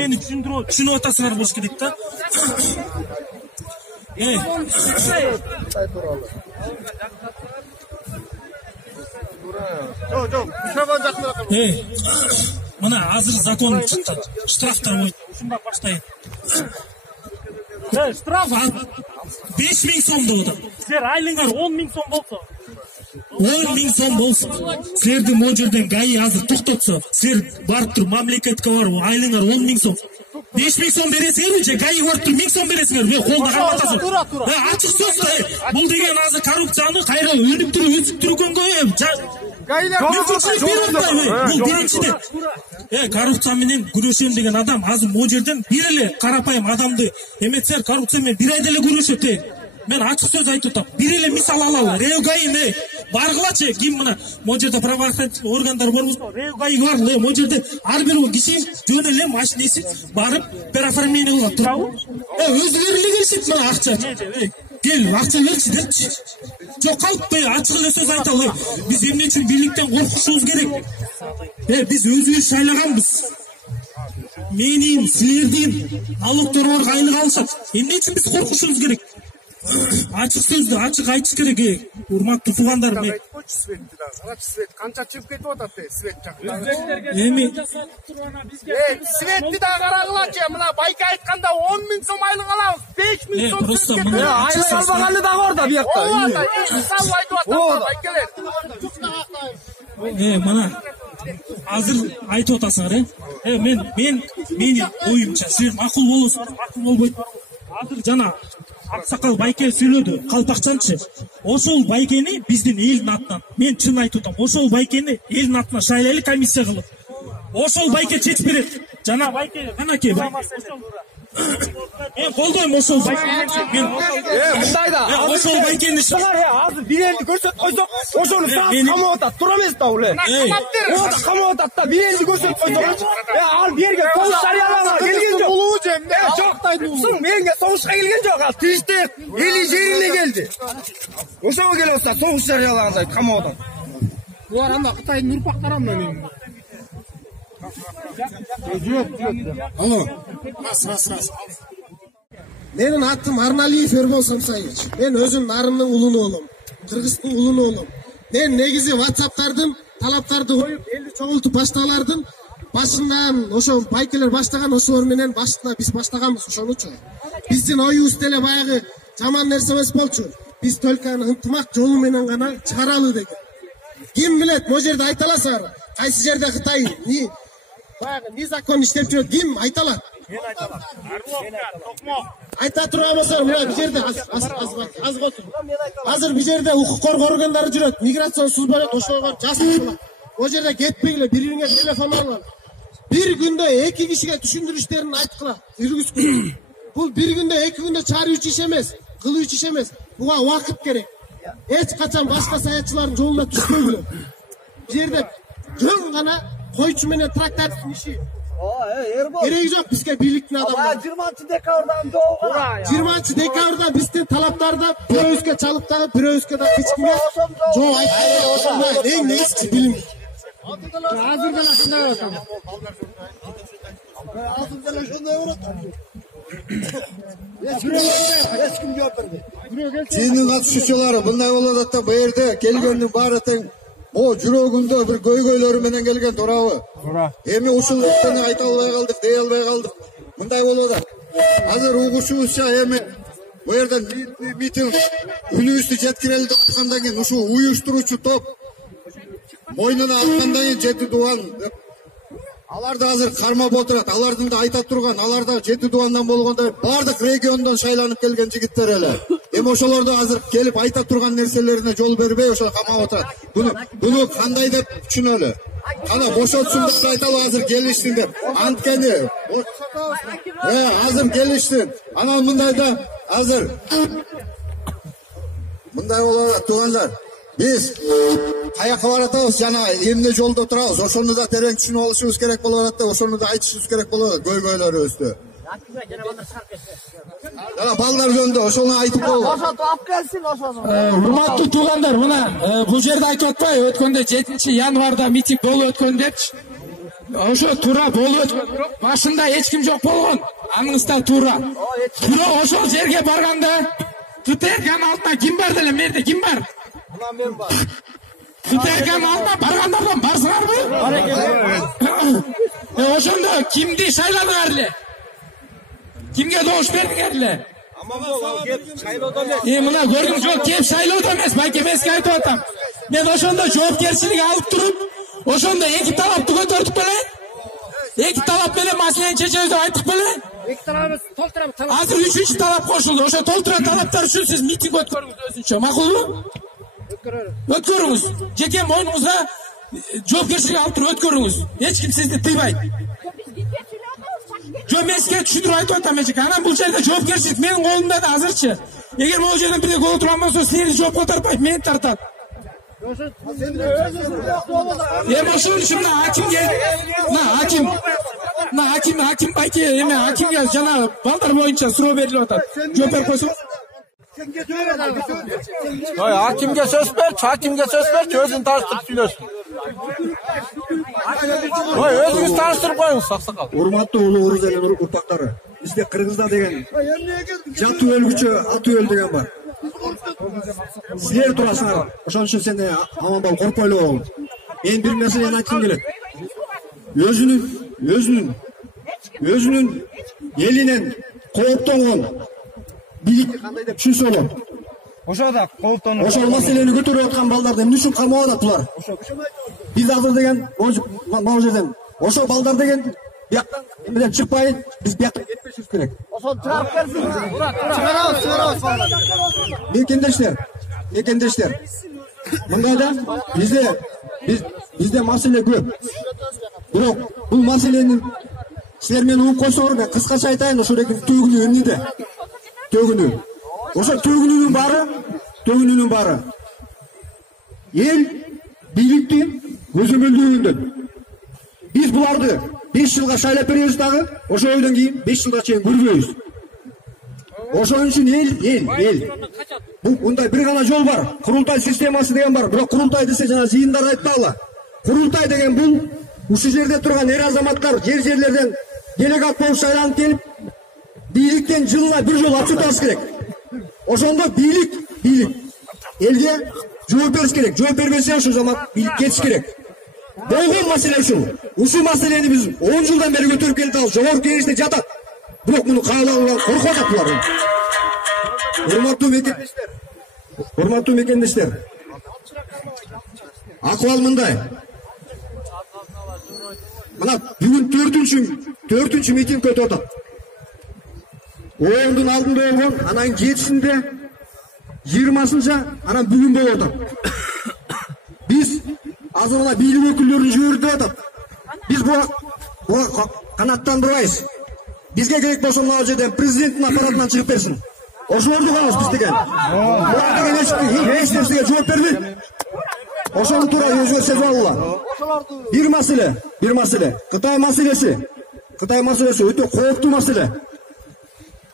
Meni tushunib o'tasizlar bo'lish kerak da. Mana hozir zakon chiqdi. Shtraflar qo'ydi. Shunda boshlaydi. Shtraf 5000 so'm bo'ldi. Sizlar aylingar 10.000 so'm bo'lsa. 10.000 so'm bo'lsa. Sizlarni mo'jerdan gayi hozir to'xtatsa, sizlar borib turib mamlakatga borib aylingar 10.000 so'm. 5.000 so'm berasizlarmi? Gayi borib turib 1000 so'm berasizlar. Men qo'lda qamatasiz. Ochiq so'zda bu degan hozir korrupsiyani qayerga o'lib turib, o'sib turgan-ku. Korrupsiya менен күрөшөм деген адам азыр могу жерден бир эле карапайым адамды эметсер коррупция менен бир айда эле күрөшөт. Мен ачык сөз айтып атам. Бир эле мисал алалы. Реугайны баргылачы, ким мына могу жерде правоохранительный органдар барбыз. Реугай бар, могу жерде ар бир киши жөн эле машинеси барып переоформление кылып турабы? Өзүлөрү эле келишет мына акча. Gel, akça verçi derçi. Çok kalıp be, açık ele söz aytalı. Biz emne için birlikten korkuşumuz gerek. Biz özgür şaylaganbız. Menin, sizlerden, налогтор бар айлық алышат. Emne için biz korkuşumuz gerek. Açık sözді, açık aytыш керек. Урматтуу туугандар, мен. Свет, канча чыгып кетип атат свет жакта. Эми Светти да карагылачы, мына байка айтканда 10.000 сом айлык алабыз, 5.000 сом просто айлык албаганы да бар да биякта. Мисал айтып атат байкелер. Мына азыр айтып атасыңар, мен оюмча силер макул болосуңар, макул болбойт. Азыр жана Аксакал байке сүйлөдү, Калпакчанчы. Ошол байкени биздин элдин атынан, мен чын айтып атам, ошол байкени элдин атынан шайлайлы комиссия кылып. Ошол байке чечип берет. Жана байке, канаке байке. Мен колдойм ошол байкени. Мен мындайда. Ошол байкени азыр бир элди көрсөтүп койсок, ошону камап атат, тура эмес да уле. Оода камап атат да бир элди көрсөтүп койсок, ал берге соғыш жарыяланга келген жок. Жок, менге соғышка келген жок, ал тижде эли жерине келди. Ошого келип атса, соғыш жарыялагандай камап атат. Булар анда Кытайдын урпактары анда мен. Алло. Раз. Менин атым Арналиев Эрбол Самсаевич. Мен өзүм нарымдын улуну болом. Кыргыздын улуну болом. Мен негизи WhatsApp'тардын талаптарды коюп, элди чогултуп баштагалардын башынан ошо байкелер баштаган, ошолор менен башына биз баштаганбыз ошонучу. Биздин оюбуз деле баягы жаман нерсе эмес болчу. Биз только ынтымак жолу менен гана чыгаралы деген. Ким билет, могу жерде айта аласыңар. Кайсы жерде Кытай баягы закон иштеп жүрөт, ким айта алат? мен айталам. Токмок. Айта турабыздар, мына бир жерде аз отур. Азыр бир жерде укук коргоо органдары жүрөт, миграция служба жүрөт, ошолор жасырып. О жерде кетпегиле, бириңе телефон алып. Bir günde 2 kişiye düşündürüşlerini aytkıla, yürgüskün. Bu bir günde 2 günde çağrı 3 işemez, kılı 3 işemez. Buna vakit gerek. Hiç kaçan başka sayatçıların yoluna düşmüyor. Bir yerde jön gana koyçu menen traktatın işi. Gereği yok bizge birlikte adamlar. 20 dekabrdan doğuğa. 20 dekabrda bizden talaplarda bir özke çalıp da bir özke da hiç kimge. Jo aytkıla. Ne isti bilim. Hazırdan şunday olsun. Hazırdan şunday olsun. Hiç kim götürdü. Senin katışıcıları bunday olarak da bu yerde gelgenin bari teң o жүрөгүндө bir көйгөйлөрү менен келген туурабы? Эми ушул айта албай калдык, дей албай калдык. Мындай болуп атат. Азыр угушубузча эми bu yerden митинг үнүбүздү жеткирели деп аткандан кийин ушул уюштуруучу топ мойнуна алгандан кийин жети дуан деп алар да азыр кармап отурат. Алардын да айта турган, алар да жети дуандан болгондой бардык региондон шайланып келген жигиттер эле. Эми ошолор да азыр келип айта турган нерселерине жол бербей ошо камап отурат. Буну кандай деп түшүнөлү? Кана бошотсун деп айталы азыр келиштин деп. Анткени азыр келиштин. Анан мындайда азыр мындай болот туугандар. Biz kayaka baratabız, jana emne jolda turabız. Oşonu da tereң түшүнүп алышыбыз керек болуп атат, oşonu da айтышыбыз керек болуп атат. Көйгөйлөрүбүздү. Жана балдар жөнүндө ошону айтып болду. Ошо алып келсин ошону. Урматтуу туугандар, мына бул жерде айтып атпайбы, өткөндө 7 январда митинг болуп өткөн депчи. Ошо туура болуп башында эч ким жок болгон. Аныңызда туура. Туура ошол жерге барганда ТТКнын алдына ким бар деле, мерде ким бар? Мен бар. ТТКнын алдына баргандардан барсыңарбы? Бар экен. Ошондо кимди шайладыңар эле? Кимге добуш бердиңер эле? Мына көрдүңүз жок, кеп шайлоодо эмес, байке мен сизге айтып атам. Мен ошондо жоопкерчилик алып туруп, ошондо эки талапты көтөрдүк беле? Эки талап менен маселени чечебиз деп айттык беле? Эки талабыбыз толтурабыз. Азыр үчүнчү талап кошулду. Ошо толтурган талаптар үчүн сиз митинг өткөрүңүз өзүнчө. Макулбу? Өткөрүңүз. Жеке мойнуңузга жоопкерчилик алып туруп өткөрүңүз. Эч ким сизди тыйбайт. Жо мен сизге түшүндүрүп айтып атам эжеке. Анан бул жерде жоопкерчилик менин колумда да азырчы. Эгер могул жерден бирдеке боло турган болсо, силерди жоопко тартпайт, мени тартат. Ошон үчүн мына аким байке эме акимге жана балдар боюнча суроо берилип атат. Жооп берип койсоңуз. Hakimge söz ver, özün tanıştırıp söylüyorsun. Özünüz tanıştırıp koyun, saksakal. Урматтуу улуу Орус элинин урпактары. Бизде Кыргызда деген жатуу өлгүчө атуу өл деген бар. Силер турасыңар. Ошон үчүн сени аман коркпойлу болуң. Мен бир нерсени айткым келет. Өзүнүн элинен кооптонгон бийлик кандай деп түшүнсө болот. Ошо да кооптонуп. Ошол маселени көтөрүп аткан балдарды эмне үчүн камап атат булар? Биз азыр деген могул жерден ошол балдар деген бияктан эмеден чыкпай, биз бияктан кетпешибиз керек. Ошол чыгарып берсин. Чыгарабыз. Мекендештер. Мындайда бизде маселе көп. Бирок бул маселени силер мени угуп койсоңор, мен кыскача айтайын, ошол төгүнү эмнеде? Ошо төгүнүнүн баары эл бийликти көзөмөлдөгөндөн. Биз буларды 5 жылга шайлап беребиз дагы, ошондон кийин 5 жылга чейин көрбөйбүз. Ошон үчүн эл. Бул мындай бир гана жол бар. Курултай системасы деген бар. Бирок курултай десе жана жыйындар айтпагыла. Курултай деген бул ушул жерде турган эр азаматтар жерлерден делегат болуп шайланып келип, бийликтен жылына бир жолу отчет керек. Ошондо бийлик элге жооп бериш керек. Жооп бербесе ошол замат бийлик кетиш керек. Болгон маселе ушул маселени биз 10 жылдан бери көтөрүп келатабыз. Жогорку кеңеште жатат. Бирок муну кабыл алуудан коркуп атат булар. Урматтуу мекендештер. Акыбал мындай. Мына бүгүн 4-чү митинг өтүп атат. 10-дун алдында болгон, анан 7-синде, 20-сынча, анан бүгүн болуп атат. Биз азыр мына бийлик өкүлдөрүн жиберди деп атат. Биз буга канаттандырбайбыз. Бизге керек болсо мына жерден президенттин аппаратынан чыгып берсин. Ошолорду калабыз биз деген. Булар деген эч нерсеге жооп бербейт. Ошону туура өзүңөр сезип алгыла. Бир маселе. Кытай маселеси өтө кооптуу маселе.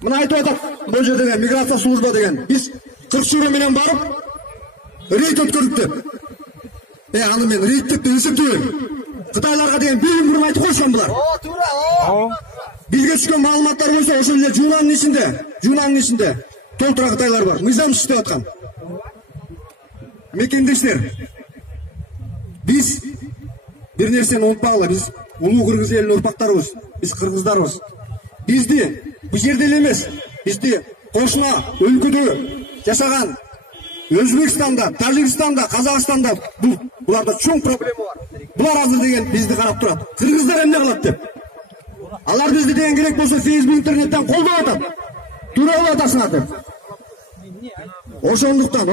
Мына айтып атат, бул жерде миграция служба деген. Биз 40 чүрө менен барып, рейд өткөрдүк деп. Аны мен рейд деп эсептейм. Кытайларга деген бир күн мурун айтып койшон булар. Бизге түшкөн маалыматтар болсо, ошол эле жуунанын ичинде толтура кытайлар бар. Мыйзам иштеп аткан. Мекендештер, биз бир нерсени унутпагыла, биз улуу кыргыз элинин урпактарыбыз, биз кыргыздарбыз. Бизди бу жерде эле эмес, бизди кошуна өлкөдө жашаган Өзбекстанда, Тажикстанда, Казакстанда буларда чоң проблема бар. Булар азыр деген бизди карап турат. Кыргыздар эмне кылат деп. Алар бизди деген керек болсо Facebook, интернеттен колдоп атат. Туура болуп атасыңар деп. Ошондуктан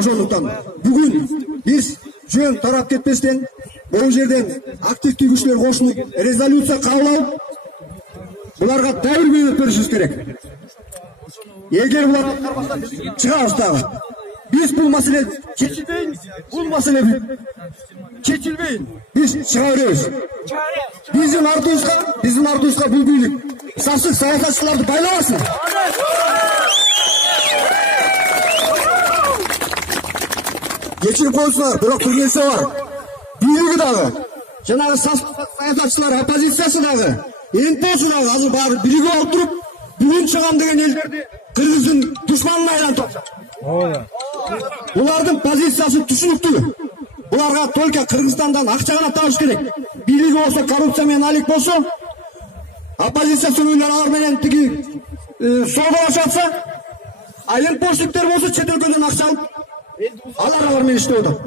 бүгүн биз жөн тарап кетпестен бул жерден активдүү күчлөр кошулуп, резолюция кабыл алып, буларга дайыр көмөк беришибиз керек. Эгер булар чыгабыз дагы. Биз бул маселе чечилбейин. Биз чыга беребиз. Биздин артыбызга бул бийлик сасык саясатчыларды байлабасын. Кечирип койсуңар, бирок бир нерсе бар. Бийлиги дагы жанагы саясатчылар оппозициясы дагы, НПОсы дагы азыр баары биригип алып туруп, бүгүн чыгам деген элдерди Кыргыздын душманына айлантып атышат. Булардын позициясы түшүнүктүү. Буларга только Кыргызстандан акча гана табыш керек. Бийлиги болсо коррупция менен алек болсо, оппозиция сүрөөлөр алар менен тиги соодалашып атса, НПОшниктер болсо чет өлкөдөн акча алып, алар менен иштеп атат.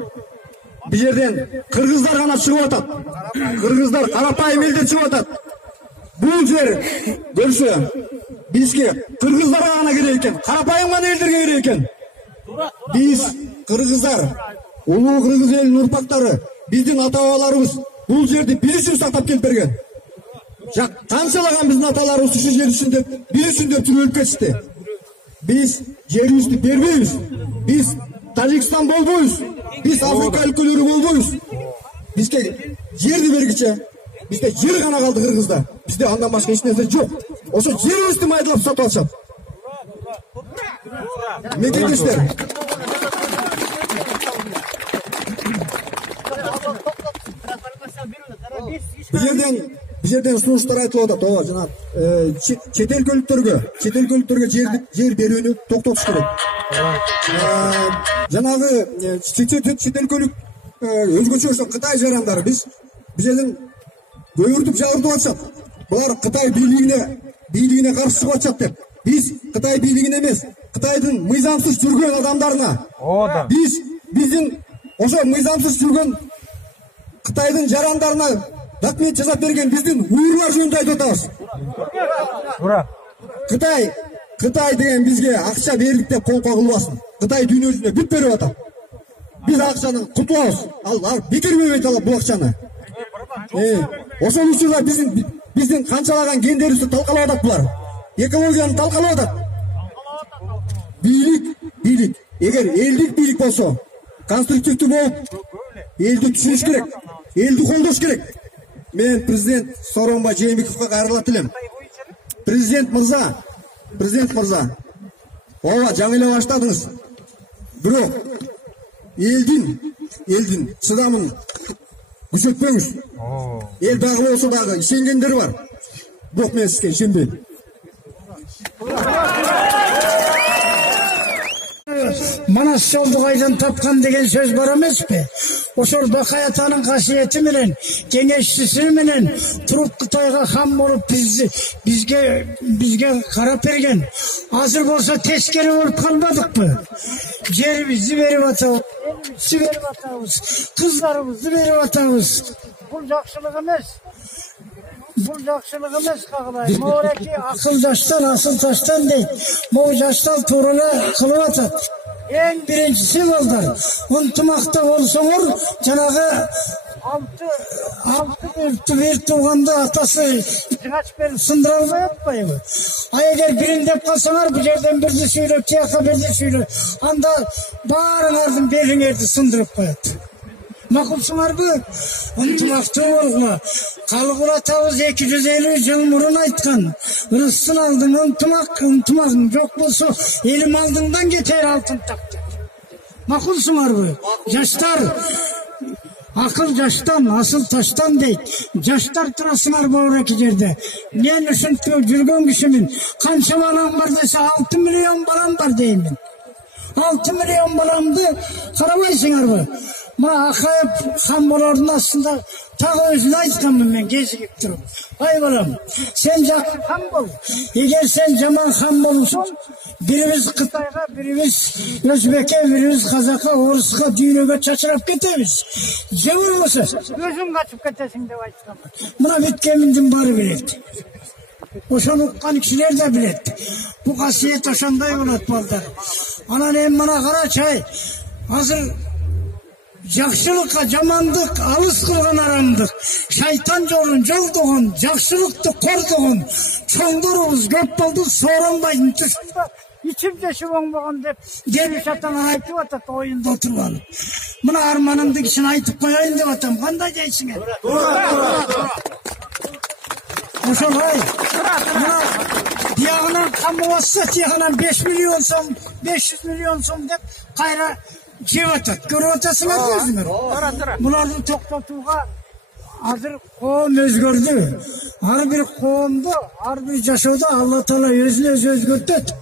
Бул жерден кыргыздар гана чыгып атат. Кыргыздар карапайым элдер чыгып атат. Бул жер көрсө бизге кыргыздарга гана керек экен, карапайым гана элдерге керек экен. Биз кыргыздар, улуу кыргыз элинин урпактары, биздин ата-бабаларыбыз бул жерди биз үчүн сактап келип берген. Канчалаган биздин аталарыбыз ушу жер үчүн деп, биз үчүн деп өлүп кетишти. Биз жерибизди бербейбиз. Биз Тажикстан болбойбуз. Биз Африка өлкөлөрү болбойбуз. Бизге жерди бергиче, бизде жер гана калды кыргызда. Бизде андан башка эч нерсе жок. Ошо жерибизди майдалап сатып алышат. Мекендештер. Бул жерден сунуштар айтылып атат. Ооба, жана чет өлкөлүктөргө жер берүүнү токтотуш керек. Жанагы чет өлкөлүк өзгөчө Кытай жарандары биз жерден көйүртүп жабыртып атышат. Булар Кытай бийлигине каршы чыгып атышат деп. Биз Кытай бийлигине эмес, Кытайдын мыйзамсыз жүргөн адамдарына, биздин ошо мыйзамсыз жүргөн Кытайдын жарандарына документ жасап берген биздин уйгурлар жөнүндө айтып атабыз. Кытай деген бизге акча бердик деп кол кагылбасын. Кытай дүйнө жүзүнө бүт берип атат. Биз акчаны кутулабыз. Ал бекер бербейт алып бул акчаны. Ошол үчүн биздин канчалаган гендерибизди талкалап атат булар. Экологияны талкалап атат. Бийлик. Эгер элдик бийлик болсо, конструктивдүү болуп, элди түшүнүш керек, элди колдош керек. Мен президент Сооронбай Жээнбековго кайрылат элем. Президент мырза, ооба жаңылап баштадыңыз. Бирок элдин чыдамын күчөтпөңүз. Эл дагы болсо дагы ишенгендер бар. Бирок мен сизге ишенбейм. Манас жолду кайдан тапкан деген сөз бар эмеспи? Ошол Бакай атанын касиети менен, кеңешчиси менен туруп Кытайга хам болуп бизге карап берген. Азыр болсо тескери болуп калбадыкпы? Жерибизди берип атабыз, кыздарыбызды берип атабыз. Бул жакшылык эмес. Кагылай. Мореки акыл жаштан, асыл таштан дейт. Могу жаштан туура кылып атат. Эң биринчиси балдар, ынтымакта болсоңор, жанагы алты бир тууганды атасы жыгач берип сындыра албай атпайбы? Эгер бириндеп калсаңар, бул жерден бирди сүйлөп, тияка бирди сүйлөп, анда баарыңардын белиңерди сындырып коет. Макулсуңарбы? Ынтымактуу болгула. Калыгул атабыз 250 жыл мурун айткан. Ырыстын алдың ынтымагың жок болсо, элим алдыңдан кетер алтын тактап. Макулсуңарбы? Жаштар, акыл жаштан, асыл таштан дейт. Жаштар турасыңар болор эки жерде. Мен ушинтип жүргөн кишимин. Канча балам бар десе, 6 миллион балам бар деймин. 6 миллион баламды карабайсыңарбы? Мына Акаев хан болордун астында тагы өзүнө айтканмын мен кезигип туруп. Ай балам, сен жакшы хан бол. Эгер сен жаман хан болсоң, бирибиз Кытайга, бирибиз Өзбекке, бирибиз Казакка, Оруска, дүйнөгө чачырап кетебиз. Же болбосо өзүң качып кетесиң деп айтканмын. Мына бүткениңдин баары билет. Ошону уккан кишилер да билет. Бул касиет ошондой болот балдар. Анан эми мына карачы, азыр жакшылыкка жамандык алыс кылган арамдык, шайтан жолун жолдогон, жакшылыкты кордогон чоңдорубуз көп болду. Сооронбайдын түшүндө ичим жеши оңбогон деп Дербиш атаңан айтып атат оюнда отуруп алып. Мына арманымды кишине айтып коеюн деп атам. Кандай дейсиңер? Ошолай. Мына биягынан камып атса, тиягынан 5 миллион сом, 500 миллион сом деп кайра жеп атат. Көрүп атасыңар өзүңөр. Буларды токтотууга Азыр коом өзгөрдү. Ар бир коомдо, ар бир жашоодо Алла Таала өзүн өзү өзгөртөт.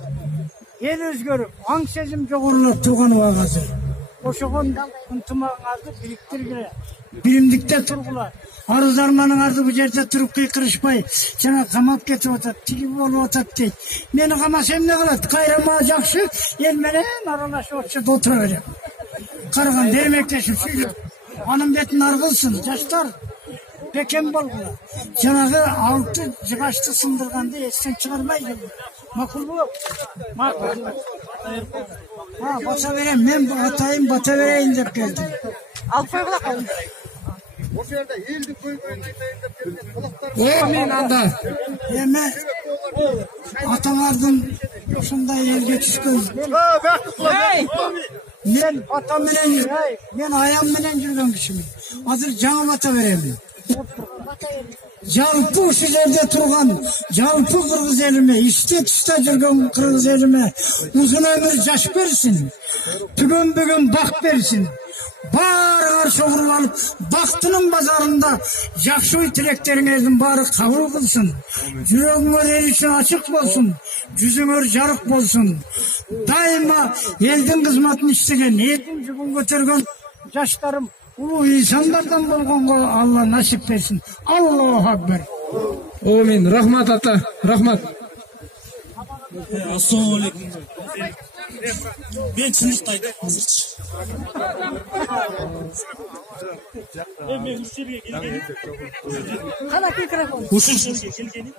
Эл өзгөрүп, аң сезим жогорулап турган убак азыр. Ошогон ынтымагыңарды бириктиргиле. Биримдикте тургула. Арыздарманыңарды бу жерде туруп кыйкырышпай, жана камап кетип атат, тиги болуп атат дейт. Мени камаса эмне кылат? Кайрама жакшы, эл менен аралашып отчу отура берем. Караган бермектешип сүйлөп, анын бетин аргылсын, жаштар бекем болгула. Жанагы 6 жыгачты сындырганды эстен чыгармай келди. Макулбу? Макул. Бата берем, мен атайын бата берейин деп келдим. Алып койгула калды. Ошол жерде элдин көйгөйүн айтайын деп келген кулактар. Мен анда. Эме атаңардын ушундай элге түшкөн. Мен бата менен, мен аям менен жүргөн кишимин. Азыр жаңы бата берем. Жалпы ушул жерде турган, жалпы кыргыз элиме, иште тышта жүргөн кыргыз элиме узун өмүр жаш берсин. Бүгүн бак берсин. Баарыңар чогуруп алып, бактынын базарында жакшы ой тилектериңердин баары кабыл кылсын. Жүрөгүңөр эл үчүн ачык болсун, жүзүңөр жарык болсун. Дайыма элдин кызматын иштеген, элдин жүгүн көтөргөн жаштарым улуу инсандардан болгонго Алла насип берсин. Аллаху акбар. Амин. Рахмат ата. Рахмат. Ассаламу алейкум. Мен чындыкты айтайын азырчы. Мен ушул жерге келгеним. Кана микрофон. Ушул жерге келгеним